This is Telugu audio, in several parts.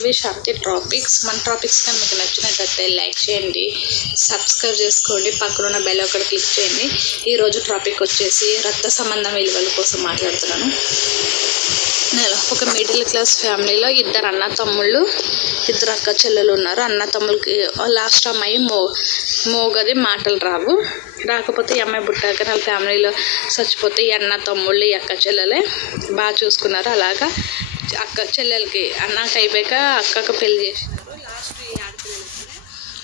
శాంతి టాపిక్స్. మన టాపిక్స్ కానీ మీకు నచ్చినట్లయితే లైక్ చేయండి, సబ్స్క్రైబ్ చేసుకోండి, పక్కన ఉన్న బెల్ ఒకటి క్లిక్ చేయండి. ఈరోజు టాపిక్ వచ్చేసి రక్త సంబంధం విలువల కోసం మాట్లాడుతున్నాను. ఒక మిడిల్ క్లాస్ ఫ్యామిలీలో ఇద్దరు అన్న తమ్ముళ్ళు, ఇద్దరు అక్క చెల్లెలు ఉన్నారు. అన్న తమ్ముళ్ళకి లాస్ట్ అమ్మాయి మోగది, మాటలు రాకపోతే ఈ అమ్మాయి పుట్టాక వాళ్ళ ఫ్యామిలీలో చచ్చిపోతే ఈ అన్న తమ్ముళ్ళు ఈ అక్క చెల్లెలే బాగా చూసుకున్నారు. అలాగా అక్క చెల్లెలకి అన్నకి అయిపోయాక అక్కకు పెళ్లి చేసినారు. లాస్ట్ ఈ ఆడపిల్లలకి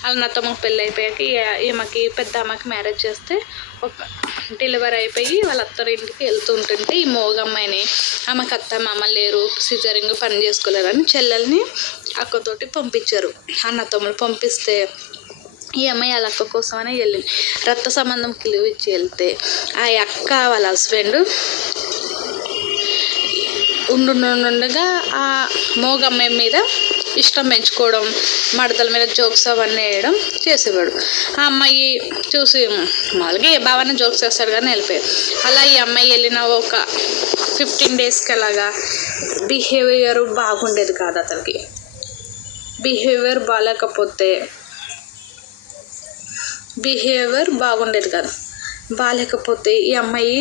వాళ్ళ అత్తమ్మకి పెళ్ళి అయిపోయాక ఈమెకి పెద్ద అమ్మకి మ్యారేజ్ చేస్తే ఒక డెలివరీ అయిపోయి వాళ్ళ అత్తరింటికి వెళ్తూ ఉంటుంటే ఈ మోగమ్మాయిని ఆమెకు అత్త మామ లేరు, సిజరింగ్ పని చేసుకోలేరని చెల్లెల్ని అక్కతోటి పంపించారు. అన్న తమ్ముళ్ళు పంపిస్తే ఈ అమ్మాయి వాళ్ళ అక్క కోసమనే వెళ్ళింది. రక్త సంబంధం కిలువిచ్చి వెళ్తే ఆ అక్క వాళ్ళ హస్బెండ్ ఉండుగా ఆ మోగమ్మాయి మీద ఇష్టం పెంచుకోవడం, మడతల మీద జోక్స్ అవన్నీ వేయడం చేసేవాడు. ఆ అమ్మాయి చూసి మామూలుగా ఏ భావన జోక్స్ వేస్తాడు కానీ వెళ్ళిపోయాడు. అలా ఈ అమ్మాయి వెళ్ళిన ఒక 15 డేస్కి అలాగా బిహేవియర్ బాగుండేది కాదు. అతనికి బిహేవియర్ బాగాలేకపోతే ఈ అమ్మాయి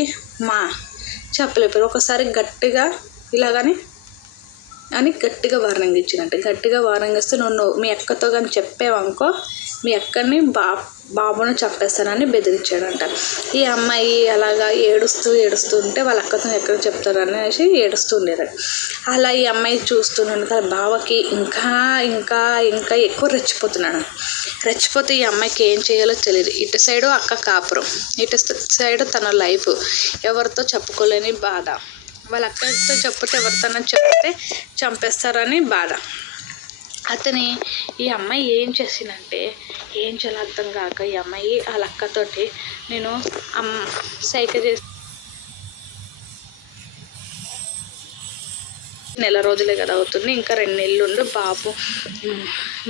చెప్పలేకపోయారు. ఒకసారి గట్టిగా ఇలాగని గట్టిగా వార్నింగ్ ఇచ్చినట్టు. గట్టిగా వార్నింగ్ ఇస్తే నువ్వు మీ అక్కతో కానీ చెప్పావనుకో మీ అక్కని బాబును చంపేస్తానని బెదిరించాడంట. ఈ అమ్మాయి అలాగా ఏడుస్తూ ఉంటే వాళ్ళ అక్కతో ఎక్కడ చెప్తారు అనేసి ఏడుస్తూ ఉండేది. అలా ఈ అమ్మాయి చూస్తున్నాడు. తన బావకి ఇంకా ఎక్కువ రెచ్చిపోతే ఈ అమ్మాయికి ఏం చేయాలో తెలియదు. ఇటు సైడు అక్క కాపురం, ఇటు సైడు తన లైఫ్, ఎవరితో చెప్పుకోలేని బాధ. వాళ్ళ అక్కతో చెప్తే ఎవరితోనో చెప్తే చంపేస్తారని బాధ. ఈ అమ్మాయి ఏం చేసిందంటే ఏం చేయాలో అర్థం కాక ఈ అమ్మాయి వాళ్ళ అక్కతోటి నేను సైకిల్ చేసి నెల రోజులే కదా అవుతుంది, ఇంకా 2 నెలలు ఉండు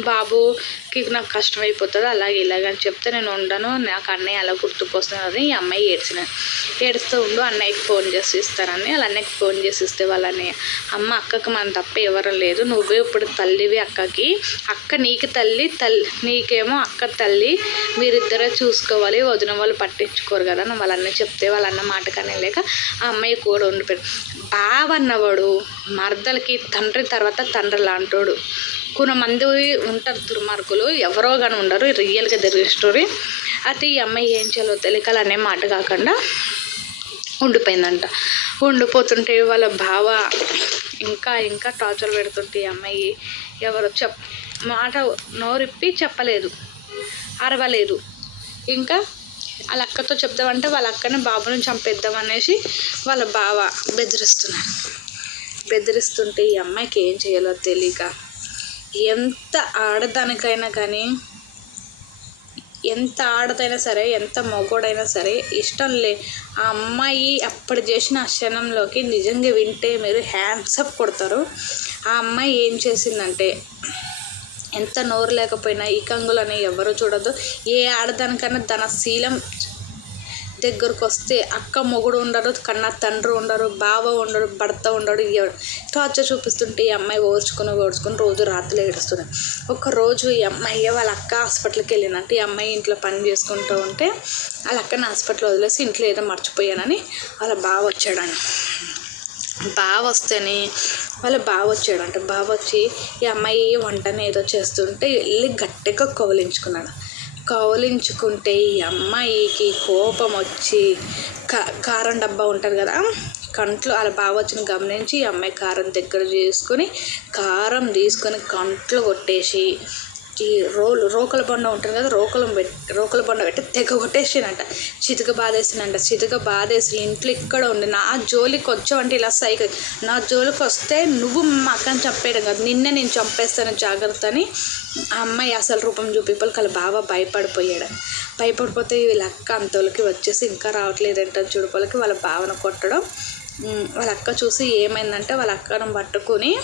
బాబుకి నాకు కష్టం అయిపోతుంది అలాగే ఇలాగని చెప్తే నేను ఉండను, నాకు అన్నయ్య అలా గుర్తుకొస్తున్నది. ఈ అమ్మాయి ఏడుస్తూ ఉండు, అన్నయ్యకి ఫోన్ చేసి ఇస్తానని వాళ్ళ అన్నయ్యకి ఫోన్ చేసి ఇస్తే వాళ్ళ అన్నయ్య అమ్మ అక్కకి మన తప్ప ఎవరు లేదు, నువ్వే ఇప్పుడు తల్లివి, అక్క నీకు తల్లి నీకేమో అక్క తల్లి, మీరిద్దరే చూసుకోవాలి, వదిన వాళ్ళు పట్టించుకోరు కదా వాళ్ళ అన్నయ్య చెప్తే వాళ్ళ అన్న మాట కానీ లేక ఆ అమ్మాయి కూడా ఉండిపోయాడు. బావన్నవాడు మరదలకి తండ్రి తర్వాత తండ్రి లాంటోడు. కొంతమంది ఉంటారు దుర్మార్గులు, ఎవరో కానీ ఉండరు, రియల్గా జరిగే స్టోరీ. అయితే ఈ అమ్మాయి ఏం చేయాలో తెలియక అనే మాట కాకుండా ఉండిపోయిందంట. ఉండిపోతుంటే వాళ్ళ బావ ఇంకా టార్చర్ పెడుతుంటే ఈ అమ్మాయి ఎవరో మాట నోరిప్పి చెప్పలేదు, అరవలేదు. ఇంకా వాళ్ళ అక్కతో చెప్దామంటే వాళ్ళ అక్కని బాబుని చంపేద్దాం అనేసి వాళ్ళ బావ బెదిరిస్తుంటే ఈ అమ్మాయికి ఏం చేయాలో తెలియక ఎంత ఆడదానికైనా కానీ, ఎంత ఆడదైనా సరే, ఎంత మగోడైనా సరే ఇష్టం ఆ అమ్మాయి అప్పుడు చేసిన ఆ క్షణంలోకి నిజంగా వింటే మీరు హ్యాండ్సప్ కొడతారు. ఆ అమ్మాయి ఏం చేసిందంటే ఎంత నోరు లేకపోయినా ఈ కంగులని ఎవరు చూడదు. ఏ ఆడదానికన్నా తన శీలం దగ్గరకు వస్తే అక్క మొగుడు ఉండరు, కన్నా తండ్రి ఉండరు, బావ ఉండరు, భర్త ఉండడు, టార్చర్ చూపిస్తుంటే ఈ అమ్మాయి ఓర్చుకుని రోజు రాత్రులు ఏడుస్తున్నాయి. ఒకరోజు ఈ అమ్మాయి వాళ్ళ అక్క హాస్పిటల్కి వెళ్ళినట్టు ఈ అమ్మాయి ఇంట్లో పని చేసుకుంటూ ఉంటే వాళ్ళ అక్కని హాస్పిటల్ వదిలేసి ఇంట్లో ఏదో మర్చిపోయానని వాళ్ళ బావ వచ్చాడంట. బావ వచ్చి ఈ అమ్మాయి వంటని ఏదో చేస్తుంటే వెళ్ళి గట్టిగా కౌలించుకుంటే ఈ అమ్మాయికి కోపం వచ్చి కారం డబ్బా ఉంటుంది కదా, కంట్లో వాళ్ళ బావ వచ్చిన గమనించి ఈ అమ్మాయి కారం దగ్గర కారం తీసుకొని కంట్లో కొట్టేసి ఈ రోకల బండ ఉంటుంది కదా, రోకల బండ పెట్టి తెగ కొట్టేసానంట. చితక బాధేసి ఇంట్లో ఇక్కడ ఉండి నా జోలికి వచ్చావంటే ఇలా సైకిల్ నా జోలికి వస్తే నువ్వు మా అక్కని చంపేయడం కాదు, నిన్నే నేను చంపేస్తాను జాగ్రత్త అని ఆ అమ్మాయి అసలు రూపం చూపిపోలకి వాళ్ళ బావ భయపడిపోతే వీళ్ళ అక్క అంతలోకి వచ్చేసి ఇంకా రావట్లేదంట చూడుపోలకి వాళ్ళ బావను కొట్టడం. వాళ్ళ అక్క చూసి ఏమైందంటే వాళ్ళ అక్కను పట్టుకుని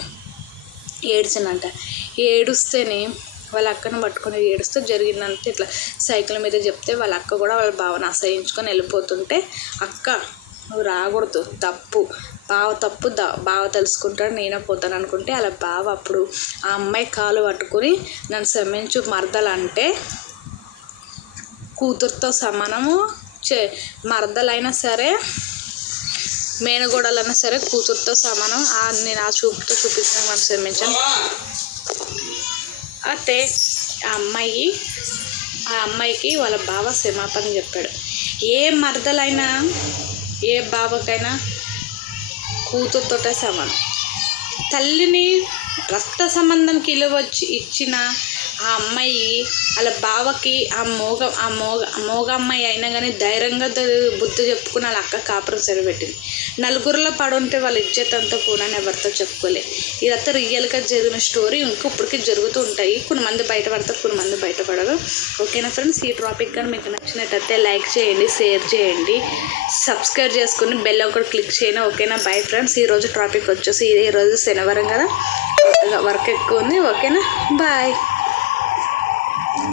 ఏడ్చిందంట. వాళ్ళ అక్కను పట్టుకొని ఏడుస్తూ జరిగిందంటే ఇట్లా సైకిల్ మీద చెప్తే వాళ్ళ అక్క కూడా వాళ్ళ బావను అసహించుకొని వెళ్ళిపోతుంటే అక్క నువ్వు రాకూడదు, తప్పు, బావ తప్పు బావ తెలుసుకుంటాడు, నేనే పోతాను అనుకుంటే అలా బావ అప్పుడు ఆ అమ్మాయి కాలు పట్టుకుని నన్ను క్షమించు మరదలంటే కూతురుతో సమానము. మరదలైనా సరే మేనగోడలైనా సరే కూతురుతో సమానం. నేను ఆ చూపుతో చూపించిన మనం క్షమించాను. అయితే ఆ అమ్మాయికి వాళ్ళ బావ క్షమాపణ చెప్పాడు. ఏ మరదలైనా ఏ బావకైనా కూతురుతోటే సమానం. తల్లిని రక్త సంబంధంకి ఇలువ ఇచ్చిన ఆ అమ్మాయి వాళ్ళ బావకి ఆ మోగ అమ్మాయి అయినా కానీ ధైర్యంగా బుద్ధి చెప్పుకుని వాళ్ళ అక్క కాపురం సరిపెట్టింది. నలుగురిలో పడుంటే వాళ్ళ ఇజ్జత్ అంతా కూడా ఎవరితో చెప్పుకోలే. ఇదంతా రియల్గా జరిగిన స్టోరీ. ఇప్పటికీ జరుగుతూ ఉంటాయి. కొంతమంది బయటపడతారు, కొంతమంది బయటపడరు. ఓకేనా ఫ్రెండ్స్, ఈ టాపిక్ కానీ మీకు నచ్చినట్టయితే లైక్ చేయండి, షేర్ చేయండి, సబ్స్క్రైబ్ చేసుకుని బెల్ ఒకటి క్లిక్ చేయండి. ఓకేనా, బై ఫ్రెండ్స్. ఈరోజు టాపిక్ వచ్చేసి ఈరోజు శనివారం కదా, వర్క్ ఎక్కువ ఉంది. ఓకేనా, బాయ్.